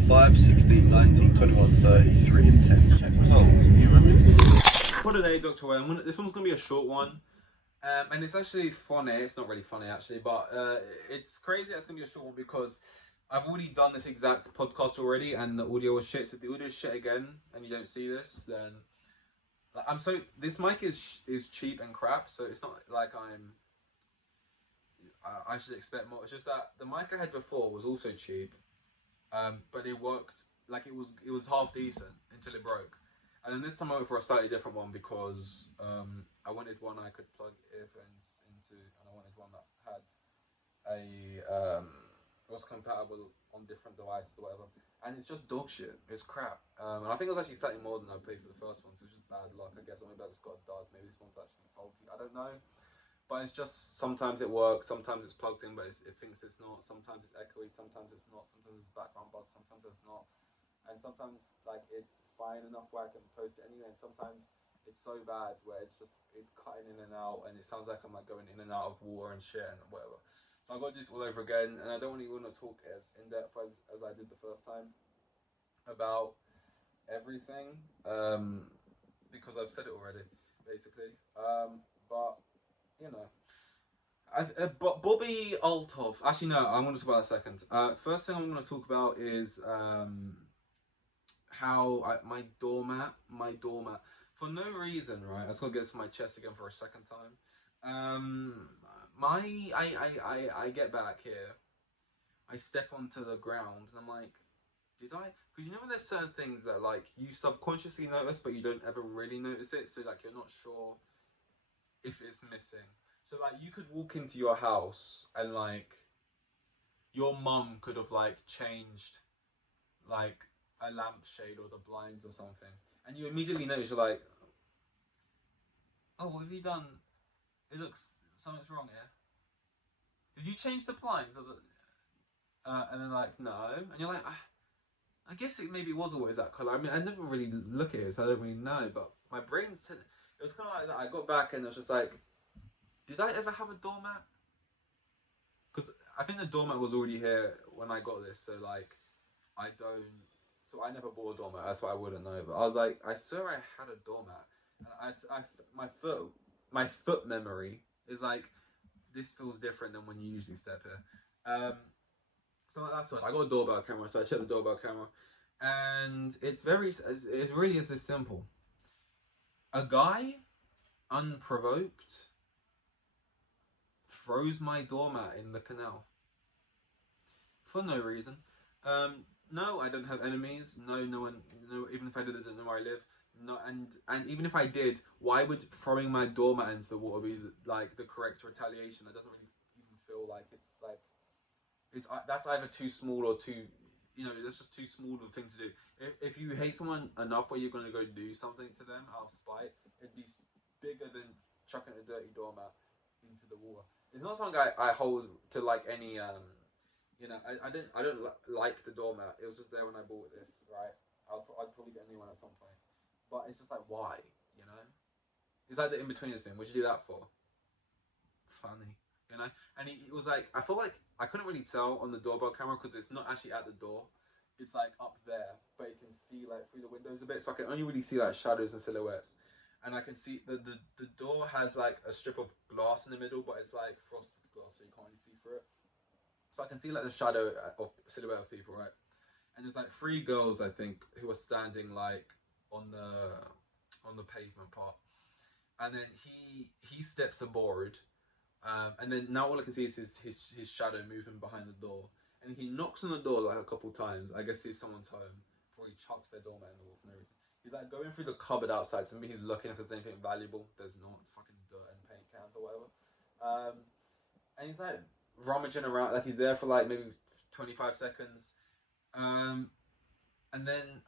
5, 16, 19, 21, 33, and 10. Check results. You remember? For today, Dr. Wayne, this one's going to be a short one. And it's actually funny. It's not really funny, actually, but it's crazy that it's going to be a short one because I've already done this exact podcast already and the audio was shit. So if the audio is shit again and you don't see this, then... This mic is cheap and crap, so it's not like I should expect more. It's just that the mic I had before was also cheap, but it worked, like it was half decent until it broke. And then this time I went for a slightly different one because I wanted one I could plug earphones into, and I wanted one that had a was compatible on different devices or whatever. And it's just dog shit. It's crap. And I think it was actually slightly more than I paid for the first one, so it's just bad luck, I guess. Or maybe I just got a dud. Maybe this one's actually faulty. I don't know. But it's just sometimes it works, sometimes it's plugged in, but it thinks it's not. Sometimes it's echoey, sometimes it's not. Sometimes it's background buzz, sometimes it's not. And sometimes like it's fine enough where I can post it anyway. And sometimes it's so bad where it's cutting in and out, and it sounds like I'm like going in and out of water and shit and whatever. So I've got to do this all over again, and I don't really want to talk as in depth as I did the first time about everything, because I've said it already, basically. But you know, but Bobbi Althoff. Actually, no, I'm going to talk about that second. First thing I'm going to talk about is how my doormat, for no reason, right? I just got to get this on my chest again for a second time. I get back here, I step onto the ground, and I'm like, did I? Because you know when there's certain things that like you subconsciously notice, but you don't ever really notice it, so like you're not sure if it's missing. So like you could walk into your house and like your mum could have like changed like a lampshade or the blinds or something, and you immediately notice, you're like, oh, what have you done? It looks, something's wrong here. Did you change the blinds or the and then like, no, and you're like, I guess maybe it was always that colour. I mean, I never really look at it, so I don't really know, but my brain said it was kind of like that. I got back and it was just like, did I ever have a doormat? Because I think the doormat was already here when I got this, so like I never bought a doormat. That's why I wouldn't know. But I was like, I swear I had a doormat, and my foot memory is like, this feels different than when you usually step here. So that's what I got, a doorbell camera. So I checked the doorbell camera, and it really is this simple. A guy, unprovoked, throws my doormat in the canal for no reason. No, I don't have enemies. No one. No, even if I did, I don't know where I live. No, and even if I did, why would throwing my doormat into the water be like the correct retaliation? That doesn't really even feel like that's either too small or too, that's just too small of a thing to do. If you hate someone enough where you're going to go do something to them out of spite, it'd be bigger than chucking a dirty doormat into the water. It's not something I hold to like any I don't like the doormat. It was just there when I bought this, right? I'd probably get a new one at some point, but it's just like, why, it's like the in-betweeners thing. What'd you do that for? Funny. And he was like, I feel like I couldn't really tell on the doorbell camera because it's not actually at the door, it's like up there, but you can see like through the windows a bit, so I can only really see like shadows and silhouettes. And I can see the door has like a strip of glass in the middle, but it's like frosted glass, so you can't really see through it. So I can see like the shadow of silhouette of people, right? And there's like 3 girls, I think, who are standing like on the pavement part. And then he steps aboard. And then now all I can see is his shadow moving behind the door. And he knocks on the door like a couple times, I guess, see if someone's home, before he chucks their doormat in the wall for no reason. He's like going through the cupboard outside, so maybe he's looking if there's anything valuable. There's not, it's fucking dirt and paint cans or whatever. And he's like rummaging around, like he's there for like maybe 25 seconds. And then,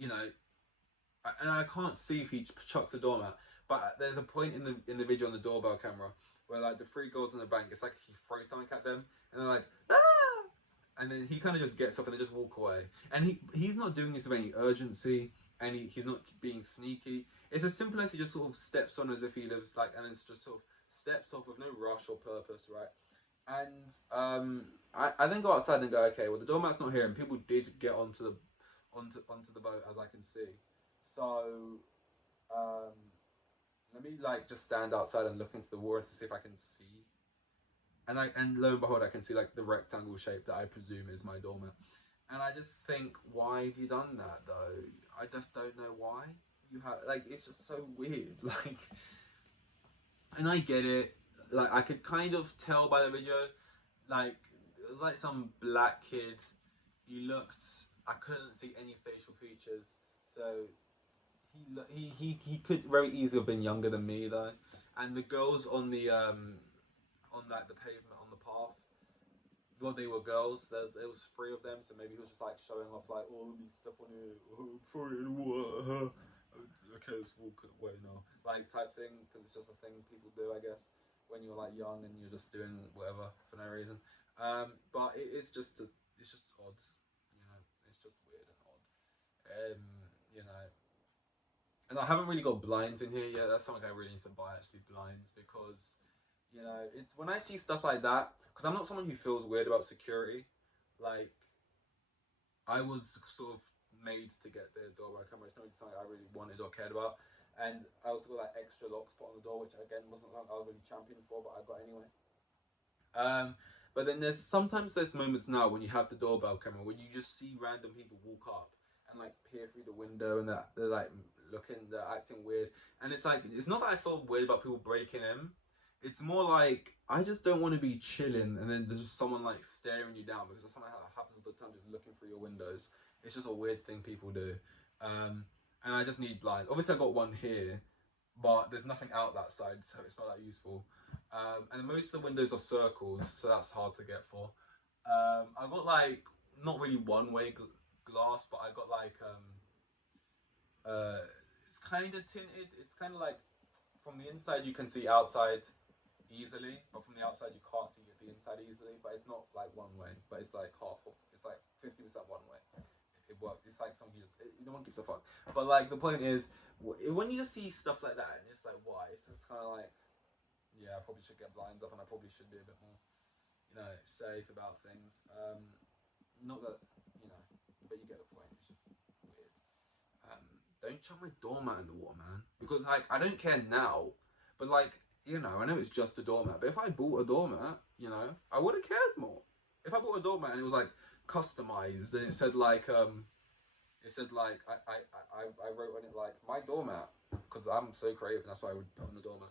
and I can't see if he chucks the doormat, but there's a point in the video on the doorbell camera where like the 3 girls in the bank, it's like he throws something at them, and they're like, ah! And then he kind of just gets up and they just walk away. And he's not doing this with any urgency, and he's not being sneaky. It's as simple as he just sort of steps on as if he lives like, and then just sort of steps off with no rush or purpose, right? And I then go outside and go, okay, well the doormat's not here, and people did get onto the boat as I can see. So um, let me like just stand outside and look into the water to see if I can see. And lo and behold, I can see like the rectangle shape that I presume is my doormat. And I just think, why have you done that though? I just don't know why you have. Like, it's just so weird. Like, and I get it. Like, I could kind of tell by the video. Like, it was like some black kid. He looked. I couldn't see any facial features, so he could very easily have been younger than me though. And the girls on like the pavement on the path, well, they were girls. There was three of them, so maybe he was just like showing off, like, oh, let me step on it, oh, throw it in the water. Okay, let's walk away now, like type thing, because it's just a thing people do, I guess, when you're like young and you're just doing whatever for no reason. But it's just odd, you know. It's just weird and odd. You know, and I haven't really got blinds in here yet. That's something I really need to buy, actually, blinds, because you know, it's when I see stuff like that, because I'm not someone who feels weird about security. Like, I was sort of made to get the doorbell camera. It's not really something I really wanted or cared about. And I also got like extra locks put on the door, which again wasn't something I was really championing for, but I got anyway. Um, but then there's moments now when you have the doorbell camera where you just see random people walk up and like peer through the window, and they're like looking, they're acting weird, and it's like, it's not that I feel weird about people breaking in. It's more like I just don't want to be chilling and then there's just someone like staring you down, because that's something that happens all the time, just looking through your windows. It's just a weird thing people do. And I just need blinds. Obviously, I got one here, but there's nothing out that side, so it's not that useful. And most of the windows are circles, so that's hard to get for. I got like not really one-way glass, but I got like it's kind of tinted. It's kind of like from the inside you can see outside easily, but from the outside you can't see the inside easily. But it's not like one way, but it's like half. It's like 50% one way. It works. It's like something you just no one gives a fuck. But like the point is, when you just see stuff like that, and it's like, why? It's just kind of like, yeah, I probably should get blinds up, and I probably should be a bit more, you know, safe about things. Not that, you know, but you get the point. It's just weird. Um, don't chuck my doormat in the water, man. Because like I don't care now, but like, you know, I know it's just a doormat. But if I bought a doormat, you know, I would have cared more. If I bought a doormat and it was like customized and it said like I wrote on it like my doormat, because I'm so creative and that's why I would put on the doormat.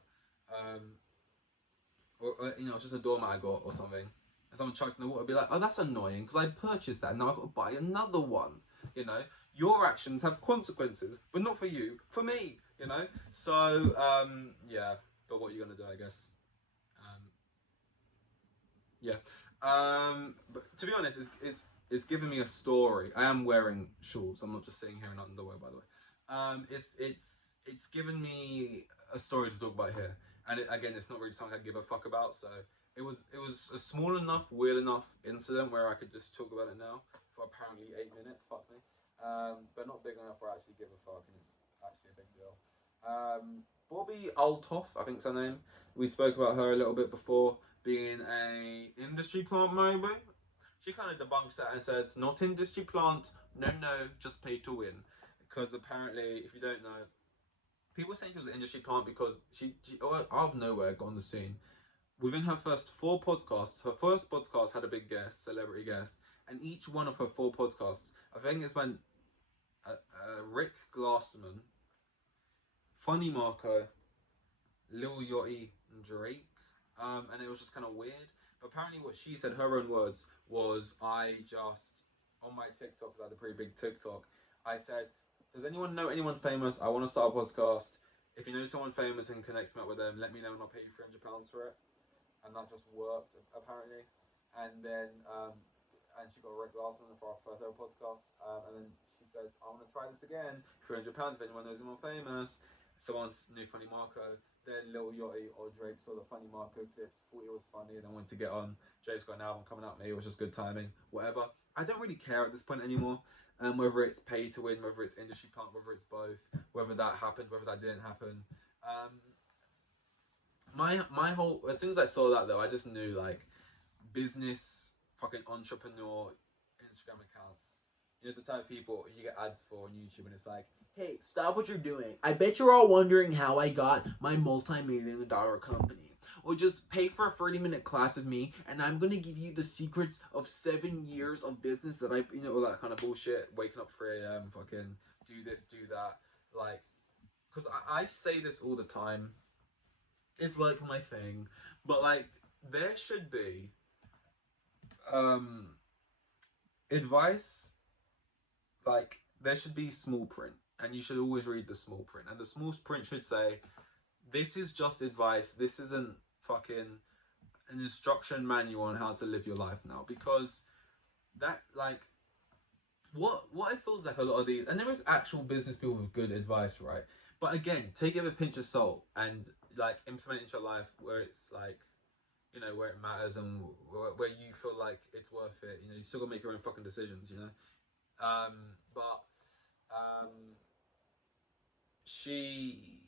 Um, or you know, it's just a doormat I got or something. And someone chucks in the water, I'd be like, oh, that's annoying because I purchased that and now I've got to buy another one. You know, your actions have consequences, but not for you, for me. You know, so yeah. But what are you gonna do, I guess? Um, yeah. But to be honest, it's giving me a story. I am wearing shorts. I'm not just sitting here in underwear, by the way. It's given me a story to talk about here, and again, it's not really something I give a fuck about. So it was a small enough, weird enough incident where I could just talk about it now for apparently 8 minutes. Fuck me. But not big enough where I actually give a fuck, and it's actually a big deal. Bobbi Altoff, I think's her name. We spoke about her a little bit before being a industry plant, maybe. She kind of debunks that and says, not industry plant, no, no, just pay to win. Because apparently, if you don't know, people were saying she was an industry plant because she out of nowhere got on the scene. Within her first four podcasts, her first podcast had a big guest, celebrity guest, and each one of her four podcasts, I think it's when Rick Glassman, Funny Marco, Lil Yachty, and Drake, and it was just kind of weird. But apparently, what she said, her own words, was I just on my TikTok, 'cause I had a pretty big TikTok. I said, "Does anyone know anyone famous? I want to start a podcast. If you know someone famous and connect me up with them, let me know and I'll pay you £300 for it." And that just worked apparently. And then and she got Rick Glassman for our first ever podcast. And then she said, "I want to try this again. £300 if anyone knows anyone famous." Someone knew Funny Marco. Then Lil Yachty or Drake saw the Funny Marco clips, thought it was funny, and then wanted to get on. Drake's got an album coming out, maybe, which is good timing. Whatever. I don't really care at this point anymore. Whether it's pay to win, whether it's industry plant, whether it's both, whether that happened, whether that didn't happen. My whole, as soon as I saw that though, I just knew like business fucking entrepreneur Instagram accounts. You know, the type of people you get ads for on YouTube, and it's like, hey, stop what you're doing. I bet you're all wondering how I got my multi-million-dollar company. Or just pay for a 30-minute class with me, and I'm gonna give you the secrets of 7 years of business that I, all that kind of bullshit. Waking up 3 a.m., fucking do this, do that. Like, because I say this all the time. It's like my thing. But, like, there should be advice, like, there should be small print, and you should always read the small print, and the small print should say, this is just advice, this isn't fucking an instruction manual on how to live your life now. Because that, like, what it feels like a lot of these, and there is actual business people with good advice, right? But again, take it with a pinch of salt, and like implement it into your life where it's like, where it matters, and where you feel like it's worth it. You still gotta make your own fucking decisions, but she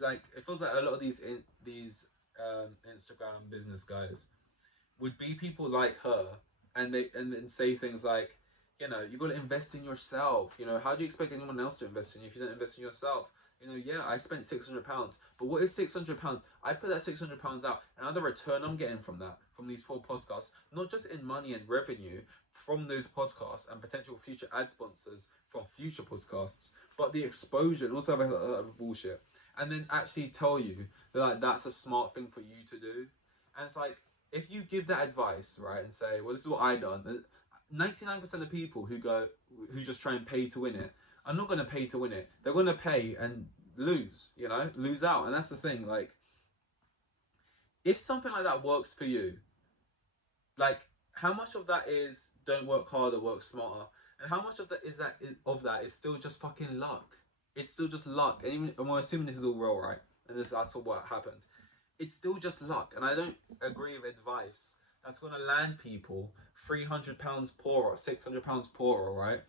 like, it feels like a lot of these Instagram business guys would be people like her, and then say things like, you got to invest in yourself. How do you expect anyone else to invest in you if you don't invest in yourself? Yeah, I spent £600, but what is £600? I put that £600 out, and the return I'm getting from that, from these 4 podcasts, not just in money and revenue from those podcasts and potential future ad sponsors from future podcasts, but the exposure, and also have a bullshit, and then actually tell you that, like, that's a smart thing for you to do. And it's like, if you give that advice, right, and say, well, this is what I done, 99% of people who just try and pay to win it are not going to pay to win it. They're going to pay and lose, lose out. And that's the thing. Like, if something like that works for you, like, how much of that is don't work harder, work smarter, and how much of that is still just fucking luck? It's still just luck. And we're assuming this is all real, right? And that's what happened. It's still just luck, and I don't agree with advice that's going to land people £300 poorer, £600 poorer, right?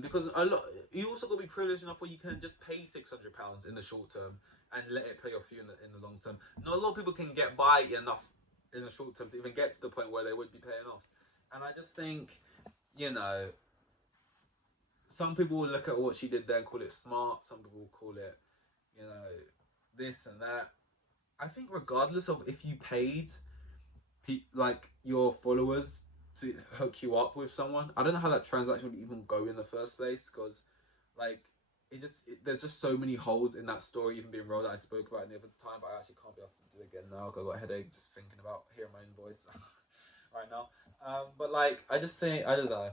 Because you also got to be privileged enough where you can just pay £600 in the short term and let it pay off you in the long term. Not a lot of people can get by enough in the short term to even get to the point where they would be paying off. And I just think, some people will look at what she did there and call it smart. Some people will call it, this and that. I think regardless of if you paid like your followers to hook you up with someone, I don't know how that transaction would even go in the first place, because like there's just so many holes in that story even being real that I spoke about in the other time, but I actually can't be asked to do it again now because I've got a headache just thinking about hearing my own voice right now. But like, I just think, I don't know,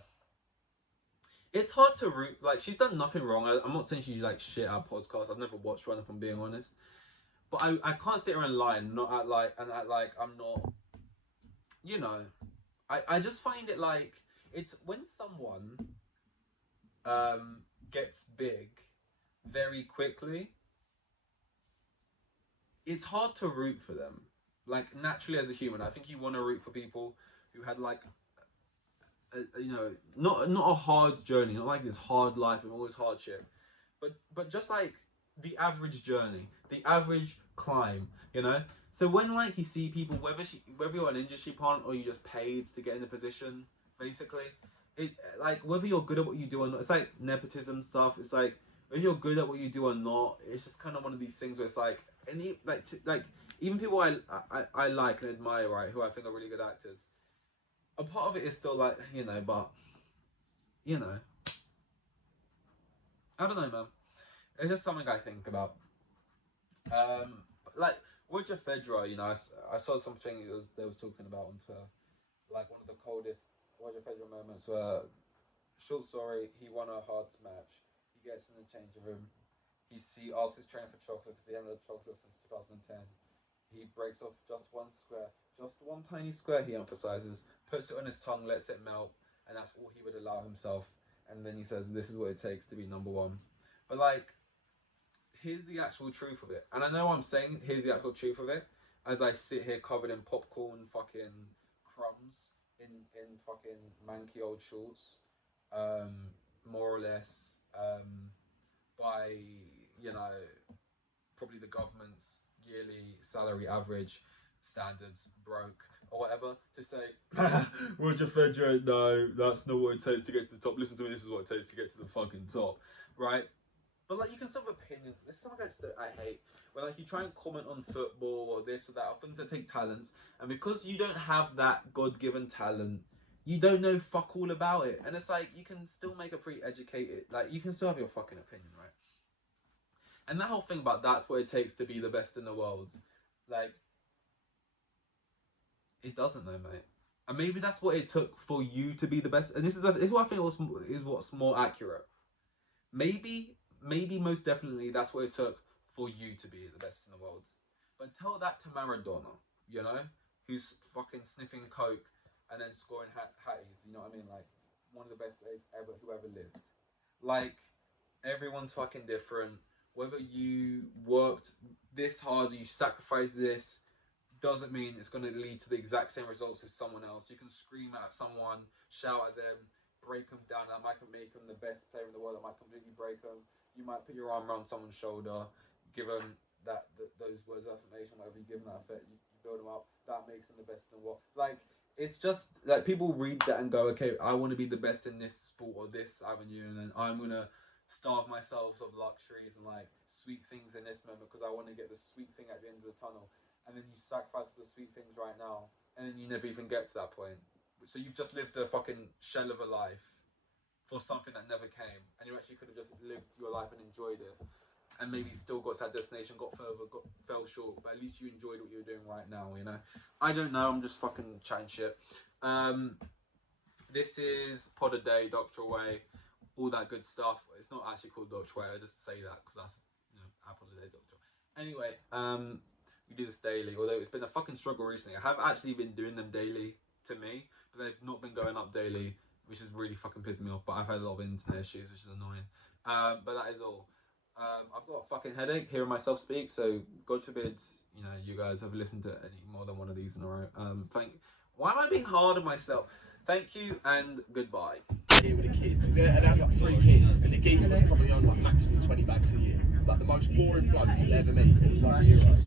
it's hard to root, like, she's done nothing wrong. I'm not saying she's like shit at podcasts. I've never watched one, if I'm being honest. But I can't sit here and lie and act like I'm not, I just find it like, it's when someone gets big very quickly, it's hard to root for them. Like, naturally as a human, I think you want to root for people who had like not a hard journey, not like this hard life and all this hardship, but just like the average journey, the average climb, So when like you see people, whether you're an industry partner or you just paid to get in a position, basically, it like whether you're good at what you do or not, it's like nepotism stuff. It's like if you're good at what you do or not, it's just kind of one of these things where it's like, and like even people I like and admire, right, who I think are really good actors. A part of it is still like, but I don't know, man. It's just something I think about. Like Roger Federer, I saw something they was talking about on Twitter, like one of the coldest Roger Federer moments were, short story, he won a hard match. He gets in the changing room. He asks his trainer for chocolate because he hadn't had chocolate since 2010. He breaks off just one square, just one tiny square, he emphasizes, puts it on his tongue, lets it melt, and that's all he would allow himself. And then he says, this is what it takes to be number one. But like, here's the actual truth of it. And I know I'm saying here's the actual truth of it as I sit here covered in popcorn fucking crumbs in fucking manky old shorts, more or less, by, probably the government's yearly salary average standards, broke, or whatever to say, Roger Federer, no, that's not what it takes to get to the top. Listen to me, this is what it takes to get to the fucking top, right? But like, you can still have opinions. There's some guys that I hate, where like you try and comment on football or this or that, or things that take talents, and because you don't have that God-given talent, you don't know fuck all about it. And it's like, you can still make a pretty educated, like, you can still have your fucking opinion, right? And that whole thing about that's what it takes to be the best in the world, like, it doesn't though, mate. And maybe that's what it took for you to be the best. And this is what I think is what's more accurate. Maybe most definitely that's what it took for you to be the best in the world. But tell that to Maradona, you know, who's fucking sniffing coke and then scoring hatties. You know what I mean? Like, one of the best players ever who ever lived. Like, everyone's fucking different. Whether you worked this hard, you sacrificed this, doesn't mean it's going to lead to the exact same results as someone else. You can scream at someone, shout at them, break them down. That might make them the best player in the world. That might completely break them. You might put your arm around someone's shoulder, give them those words of affirmation, whatever you give them that effect, you build them up. That makes them the best in the world. Like, it's just like people read that and go, okay, I want to be the best in this sport or this avenue, and then I'm gonna starve myself of luxuries and like sweet things in this moment because I want to get the sweet thing at the end of the tunnel. And then you sacrifice the sweet things right now, and then you never even get to that point. So you've just lived a fucking shell of a life for something that never came, and you actually could have just lived your life and enjoyed it, and maybe still got to that destination, fell short, but at least you enjoyed what you were doing right now, you know? I don't know, I'm just fucking chatting shit. This is Pod a Day, Dr. Way, all that good stuff. It's not actually called Dr. Way, I just say that because that's, you know, Pod a Day, Dr. Anyway, we do this daily, although it's been a fucking struggle recently. I have actually been doing them daily to me, but they've not been going up daily, which is really fucking pissing me off. But I've had a lot of internet issues, which is annoying. But that is all. I've got a fucking headache hearing myself speak, so God forbid, you know, you guys have listened to any more than one of these in a row. Why am I being hard on myself? Thank you and goodbye. Here with the kids, and I have like 3 kids, and the geezer was probably on like maximum 20 bags a year. Like the most boring bloke you'll ever meet, like Euros.